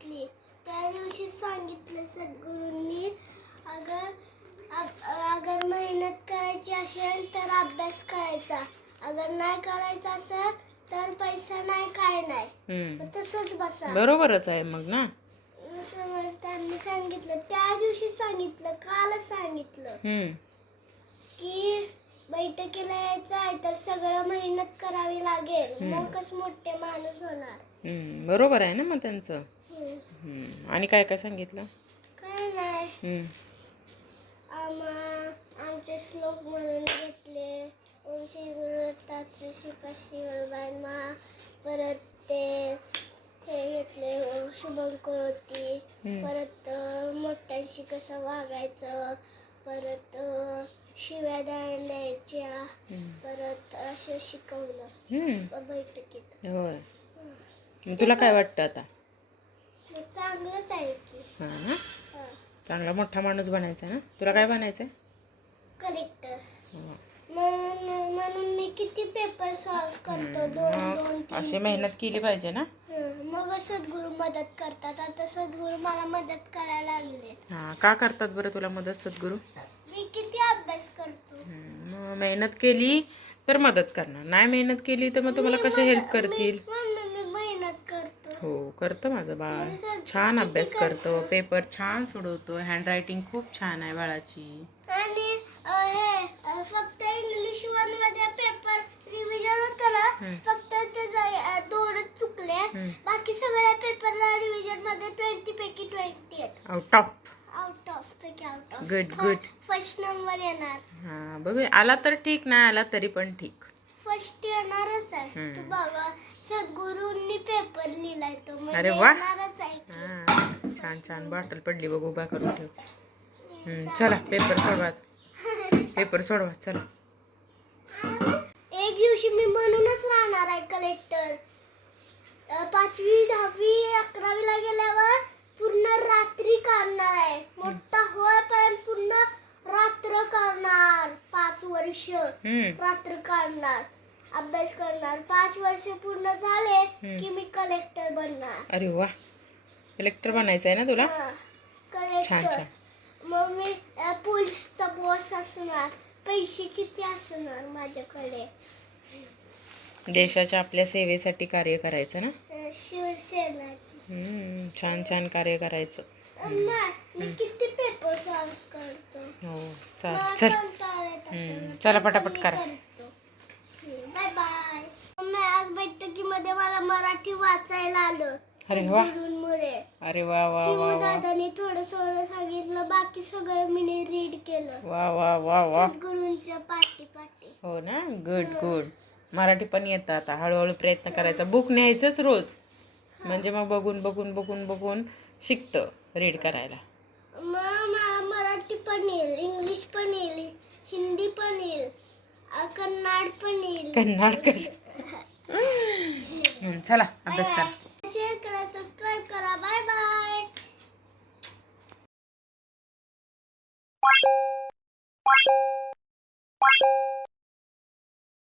घेतली त्या दिवशी सांगितलं सद्गुरूंनी अगर अगर मेहनत करायची असेल तर अभ्यास करायचा. अगर नाही करायचा असेल तर पैसा नाही काय नाही. तसंच बस. बरोबरच आहे मग ना? त्यांनी सांगितलं त्या दिवशी सांगितलं कालच सांगितलं की बैठकीला यायचं आहे तर सगळं मेहनत करावी लागेल. मगच मोठे माणूस होणार. बरोबर आहे ना मग त्यांचं? आणि काय काय सांगितलं? काय नाही. हम्म. आम्हा आमचे श्लोक म्हणून घेतले. ओम श्री गुरु दत्तात्रय श्रीपाशी मा परत ते हे घेतले करोती हम्म. परत अ, मोठ्यांशी कसं वागायचं? परत अ, शिव्या द्यायच्या. हम्म. परत असं शिकवलं. हम्म. बैठकीत. होय. मग तुला काय वाटतं आता? चांगलंच आहे की. हां ना? चांगला मोठा माणूस बनायचा ना? तुला काय बनायचं कलेक्टर हो. म्हणून म्हणून मी किती पेपर सॉल्व करतो? दोन दोन तीन अशी मेहनत केली पाहिजे ना? हं, मग सद्गुरू मदत करतात. आता सद्गुरू मला मदत करायला लागले. हां. का करतात बरं तुला मदत सद्गुरू? मी किती अभ्यास करतो. मग मेहनत केली तर मदत करणार. नाही मेहनत केली तर मग तुम्हाला कसे हेल्प करतील? हो करतं माझं बाळ. छान अभ्यास करतो? पेपर छान सोडवतो. हँडरायटिंग खूप छान आहे बाळाची. आणि हे फक्त इंग्लिश वनमध्ये पेपर रिव्हिजन होतं ना. फक्त त्याचं दोनच चुकले. बाकी सगळ्या पेपरला रिव्हिजनमध्ये ट्वेंटी पैकी ट्वेंटी आहेत. आउट ऑफ आउट ऑफ पैकी out of Good, good. First number येणार. हां बघूया. आला तर ठीक नाही आला तरी पण ठीक. फर्स्ट येणारच आहे. तू बघा सद्गुरूंनी पेपर लिहिलाय तो म्हणजे अरे वा. येणारच आहे की. हां छान छान. बॉटल पडली बघ उभा करून ठेव. हम्म, चला पेपर सोडवा. पेपर सोडवा चला. एक दिवशी मी म्हणूनच राहणार आहे कलेक्टर पाचवी दहावी अकरावीला गेल्यावर पूर्ण रात्री करणार आहे. मोठा होईपर्यंत पूर्ण रात्र करणार पाच वर्ष हम्म, रात्र काढणार. अभ्यास करणार. पाच वर्ष पूर्ण झाले. की मी कलेक्टर बनणार. अरे वा. कलेक्टर बनायचं आहे ना तुला? छान कलेक्टर छान मग मी पोलीसचा बॉस असणार. पैसे किती असणार माझ्याकडे? देशाच्या आपल्या सेवेसाठी कार्य करायचं ना? अ, शिवसेनाची. हम्म, छान छान कार्य करायचं. अम्मा, मी किती पेपर सॉल्व करतो? हो मला चल. कंटाळा येत असेल. हम्म, ना, चला तर पटापट करा. बैठकीमध्ये मला मराठी वाचायला आलं. अरे वा. सद्गुरूंमुळे अरे वा वा वा दादाने थोडं थोडं सांगितलं बाकी सगळं मी रीड केलं. वा वा वा वा. सद्गुरूंच्या पाठी पाठी. हो ना? गुड गुड मराठी पण येतं आता. हळूहळू प्रयत्न करायचा. बुक न्यायचंच रोज. म्हणजे मग बघून बघून बघून बघून शिकतं रीड करायला. मग मला मराठी पण येईल इंग्लिश पण येईल हिंदी पण येईल कन्नड पण येईल. कन्नड कश चला अभ्यास करा